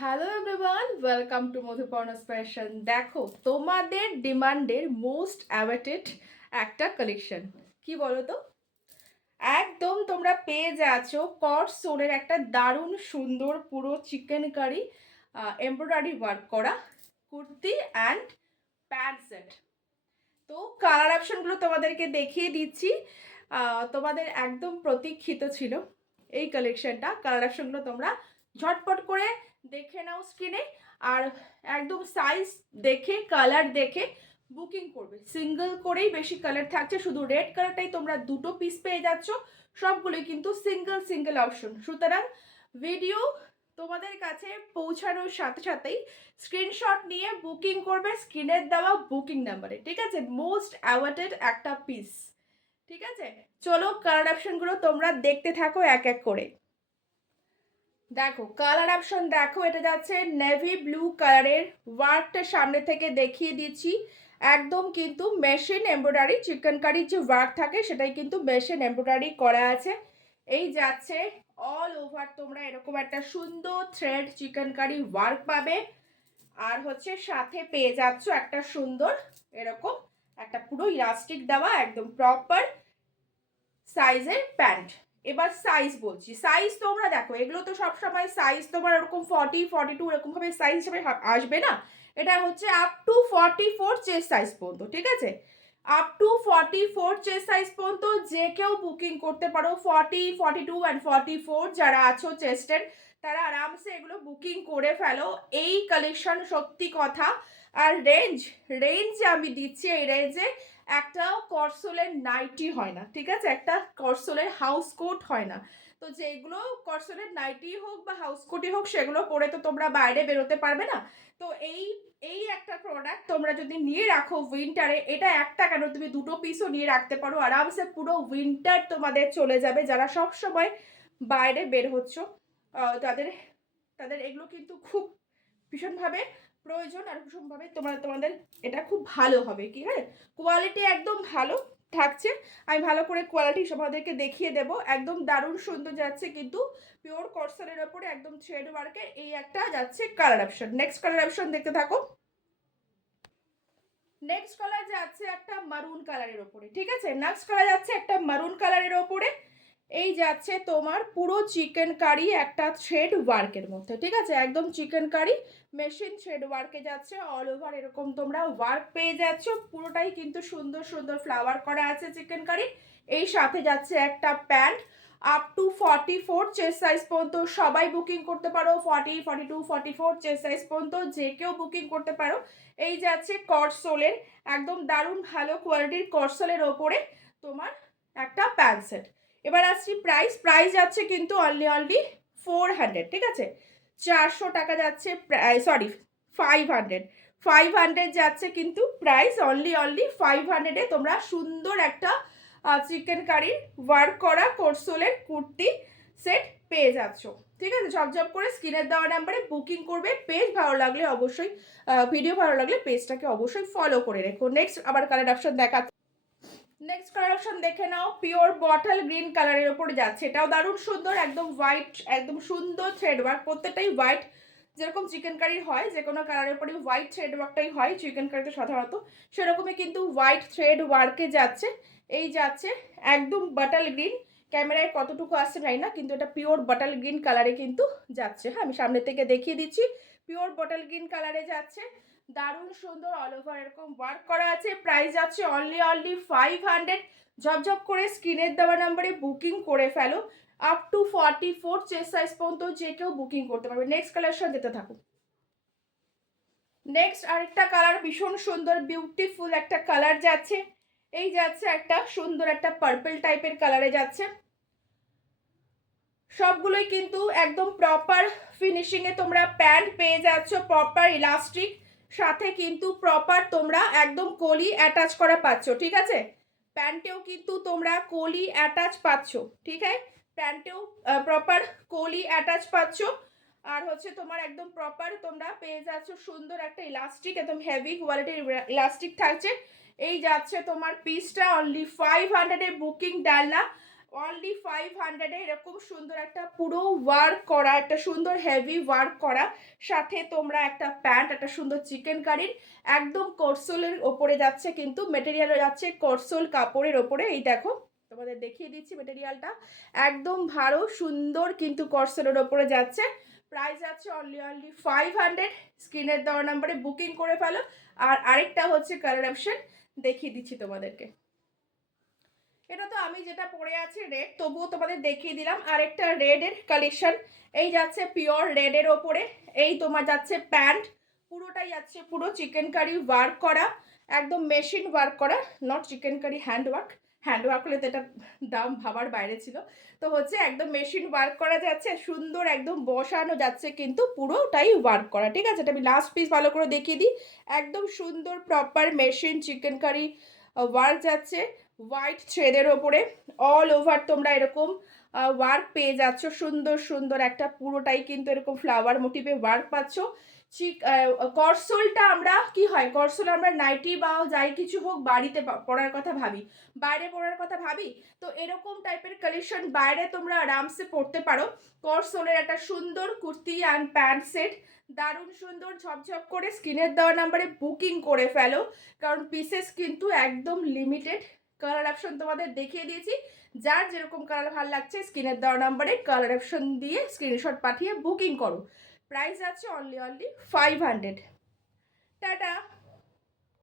Hello everyone, welcome to Madhuparna's fashion. দেখো, তোমাদের ডিমান্ডের মোস্ট অ্যাওয়েটেড একটা কালেকশন কি বলো তো। একদম তোমরা পেয়ে যাচ্ছ কট সোলের একটা দারুণ সুন্দর পুরো চিকেন কারি এমব্রয়ডারি ওয়ার্ক করা কুর্তি অ্যান্ড প্যান্ট সেট। তো কালার অপশনগুলো তোমাদেরকে দেখিয়ে দিচ্ছি। তোমাদের একদম প্রতীক্ষিত ছিল এই কালেকশনটা। কালার অপশনগুলো তোমরা ঝটপট করে দেখে নাও স্ক্রিনে, আর একদম সাইজ দেখে কালার দেখে বুকিং করবে। সিঙ্গেল করেই বেশি কালার থাকছে, শুধু রেড কালারটাই তোমরা দুটো পিস পেয়ে যাচ্ছ, সবগুলোই কিন্তু সিঙ্গেল সিঙ্গেল অপশন। সুতরাং ভিডিও তোমাদের কাছে পৌঁছানোর সাথে সাথেই স্ক্রিনশট নিয়ে বুকিং করবে স্ক্রিনের দেওয়া বুকিং নাম্বারে, ঠিক আছে? মোস্ট অ্যাওয়ার্টেড একটা পিস, ঠিক আছে? চলো কালার অপশনগুলো তোমরা দেখতে থাকো এক এক করে। দেখো কালার অপশন, দেখো এটা যাচ্ছে নেভি ব্লু কালারের, ওয়ার্কটা সামনে থেকে দেখিয়ে দিচ্ছি। একদম কিন্তু মেশিন এমব্রয়ডারি, চিকেন কারির যে ওয়ার্ক থাকে সেটাই কিন্তু মেশিন এমব্রয়ডারি করা আছে। এই যাচ্ছে অল ওভার তোমরা এরকম একটা সুন্দর থ্রেড চিকেন কারি ওয়ার্ক পাবে, আর হচ্ছে সাথে পেয়ে যাচ্ছ একটা সুন্দর এরকম একটা পুরো ইলাস্টিক দেওয়া একদম প্রপার সাইজের প্যান্ট। এবার সাইজ বলছি, সাইজ তোমরা দেখো এগুলো তো সবসময় সাইজ তোমার ওরকম 40, 42 এরকম ভাবে সাইজ হিসেবে আসবে না। এটা হচ্ছে আপ টু 44 চেস্ট সাইজ পর্যন্ত, ঠিক আছে? আপ টু 44 চেস্ট সাইজ পর্যন্ত যে কেউ বুকিং করতে পারো। 40, 42 অ্যান্ড 44 যারা আছো চেস্টের, তারা আরামসে এগুলো বুকিং করে ফেলো। এই কালেকশন সত্যি কথা। আর রেঞ্জ রেঞ্জ আমি দিচ্ছি, এই রেঞ্জে একটা করসোলের নাইটি হয় না, ঠিক আছে? একটা করসোলের হাউস কোট হয় না। তো যেগুলো করসোলের নাইটি হোক বা হাউস কোটই হোক, সেগুলো পরে তো তোমরা বাইরে বেরোতে পারবে না। তো এই এই একটা প্রোডাক্ট তোমরা যদি নিয়ে রাখো উইন্টারে, এটা একটা কেন তুমি দুটো পিসও নিয়ে রাখতে পারো আরামসে, পুরো উইন্টার তোমাদের চলে যাবে। যারা সব সময় বাইরে বের হচ্ছ, তাদের তাদের এগুলো কিন্তু খুব ভীষণভাবে প্রয়োজন, আর ভীষণভাবে তোমাদের এটা খুব ভালো হবে কি। হ্যাঁ, কোয়ালিটি একদম ভালো থাকছে। আমি ভালো করে কোয়ালিটি তোমাদেরকে দেখিয়ে দেব। একদম দারুণ সুন্দর যাচ্ছে কিন্তু পিওর কটসনের ওপরে একদম থ্রেড ওয়ার্কে এই একটা যাচ্ছে colour option. Next colour option দেখতে থাকো। নেক্সট কালার যাচ্ছে একটা মারুন কালারের ওপরে, ঠিক আছে? নেক্সট কালার যাচ্ছে একটা মারুন কালারের ওপরে। এই যাচ্ছে তোমার পুরো চিকেন কারি একটা থ্রেড ওয়ার্কের মধ্যে, ঠিক আছে? একদম চিকেন কারি মেশিন থ্রেড ওয়ার্কে যাচ্ছে। অল ওভার এরকম তোমরা ওয়ার্ক পেয়ে যাচ্ছ, পুরোটাই কিন্তু সুন্দর সুন্দর ফ্লাওয়ার করা আছে চিকেন কারি। এই সাথে যাচ্ছে একটা pant. Up to 44 chest size পর্যন্ত সবাই বুকিং করতে পারো। 40, 42, 44 চেস্ট সাইজ পর্যন্ত যে কেউ বুকিং করতে পারো। এই যাচ্ছে কটসোলের একদম দারুণ ভালো কোয়ালিটির কটসোলের ওপরে তোমার একটা প্যান্ট সেট। এবার আসছি প্রাইস। প্রাইস যাচ্ছে কিন্তু অনলি 400, ঠিক আছে? 400 টাকা যাচ্ছে, সরি 500। 500 যাচ্ছে কিন্তু প্রাইস, অনলি 500-এ তোমরা সুন্দর একটা চিকেন কারির ওয়ার্ক করা কোটসোলের কুর্তি সেট পেয়ে যাচ্ছ, ঠিক আছে? ঝপঝপ করে স্ক্রিনের দেওয়া নাম্বারে বুকিং করবে। পেজ ভালো লাগলে অবশ্যই, ভিডিও ভালো লাগলে পেজটাকে অবশ্যই ফলো করে রেখো। নেক্সট আবার কালার অপশন দেখা। নেক্সট কালার অপশন দেখে নাও, পিওর বটল গ্রিন কালারের উপরে যাচ্ছে। এটাও দারুণ সুন্দর, একদম হোয়াইট, একদম সুন্দর থ্রেড ওয়ার্ক, প্রত্যেকটাই হোয়াইট। যেরকম চিকেন কারির হয় যে কোনো কালারের উপরে হোয়াইট থ্রেড ওয়ার্কটাই হয় চিকেন কারিতে সাধারণত, সেরকমই কিন্তু হোয়াইট থ্রেড ওয়ার্কে যাচ্ছে। এই যাচ্ছে একদম বটল গ্রিন। ক্যামেরায় কতটুকু আসছে জানি না, কিন্তু এটা পিওর বটল গ্রিন কালারে কিন্তু যাচ্ছে। হ্যাঁ, আমি সামনে থেকে দেখিয়ে দিচ্ছি। পিওর বটল গ্রিন কালারে যাচ্ছে, দারুণ সুন্দর অল ওভার এরকম ওয়ার্ক করা আছে। প্রাইস যাচ্ছে অনলি 500। ঝপঝপ করে স্ক্রিনের দেওয়া নাম্বারে বুকিং করে ফেলো। আপ টু 44 চেস্ট সাইজ পর্যন্ত যে কেউ বুকিং করতে পারবে। নেক্সট কালেকশন যেতে থাকুন। নেক্সট আরেকটা কালার ভীষণ সুন্দর বিউটিফুল একটা কালার যাচ্ছে। এই যাচ্ছে একটা সুন্দর একটা পার্পল টাইপের কালারে যাচ্ছে। সবগুলোই কিন্তু একদম প্রপার ফিনিশিং এ তোমরা প্যান্ট পেয়ে যাচ্ছ, প্রপার ইলাস্টিক, সাথে কিন্তু প্রপার তোমরা একদম কলি অ্যাটাচ করা পাচ্ছ, ঠিক আছে? প্যান্টেও কিন্তু তোমরা কলি অ্যাটাচ পাচ্ছ, ঠিক আছে? প্যান্টেও প্রপার কলি অ্যাটাচ পাচ্ছ। আর হচ্ছে তোমার একদম প্রপার তোমরা পেয়ে যাচ্ছ সুন্দর একটা ইলাস্টিক, একদম হেভি কোয়ালিটির ইলাস্টিক থাকছে। এই যাচ্ছে তোমার পিসটা অনলি 500 এর বুকিং ডালনা। অনলি 500-এ এরকম সুন্দর একটা পুরো ওয়ার্ক করা, একটা সুন্দর হেভি ওয়ার্ক করা, সাথে তোমরা একটা প্যান্ট, একটা সুন্দর চিকেন কারির, একদম করসোলের ওপরে যাচ্ছে, কিন্তু মেটেরিয়াল যাচ্ছে করসোল কাপড়ের ওপরে। এই দেখো তোমাদের দেখিয়ে দিচ্ছি মেটেরিয়ালটা, একদম ভালো সুন্দর কিন্তু করসোলের ওপরে যাচ্ছে। প্রাইস আছে অনলি 500। স্ক্রিনের দেওয়া নাম্বারে বুকিং করে ফেলো। আর আরেকটা হচ্ছে কালার অপশন দেখিয়ে দিচ্ছি তোমাদেরকে। এটা তো আমি যেটা পরে আছি রেড, তবুও তোমাদের দেখিয়ে দিলাম। আরেকটা রেডের কালেকশন, এই যাচ্ছে পিওর রেডের ওপরে, এই তোমার যাচ্ছে প্যান্ট, পুরোটাই যাচ্ছে পুরো চিকেন কারি ওয়ার্ক করা, একদম মেশিন ওয়ার্ক করা, not chikankari hand work. Hand work হলে তো এটা দাম ভাবার বাইরে ছিল, তো হচ্ছে একদম মেশিন ওয়ার্ক করা যাচ্ছে, সুন্দর একদম বসানো যাচ্ছে, কিন্তু পুরোটাই ওয়ার্ক করা। ঠিক আছে, এটা আমি লাস্ট পিস ভালো করে দেখিয়ে দিই। একদম সুন্দর proper machine chikankari work যাচ্ছে, হোয়াইট থ্রেডের ওপরে অল ওভার তোমরা এরকম ওয়ার্ক পেয়ে যাচ্ছ, সুন্দর সুন্দর একটা, পুরোটাই কিন্তু এরকম ফ্লাওয়ার মোটিভে ওয়ার্ক পাচ্ছ। করসোলটা আমরা কি হয়, করসোল আমরা নাইটি বা যাই কিছু হোক বাড়িতে পরার কথা ভাবি, বাইরে পরার কথা ভাবি, তো এরকম টাইপের কালেকশন বাইরে তোমরা আরামসে পরতে পারো। করসোলের একটা সুন্দর কুর্তি অ্যান্ড প্যান্ট সেট, দারুণ সুন্দর ঝপঝপ করে। স্ক্রিনের দেওয়া নাম্বারে বুকিং করে ফেলো, কারণ পিসেস কিন্তু একদম লিমিটেড। কালার অপশন তোমাদের দেখিয়ে দিয়েছি, যার যেরকম কালার ভালো লাগছে স্ক্রিনের দেওয়া নাম্বারে কালার অপশন দিয়ে স্ক্রিনশট পাঠিয়ে বুকিং করো। প্রাইস আছে অনলি 500। টাটা।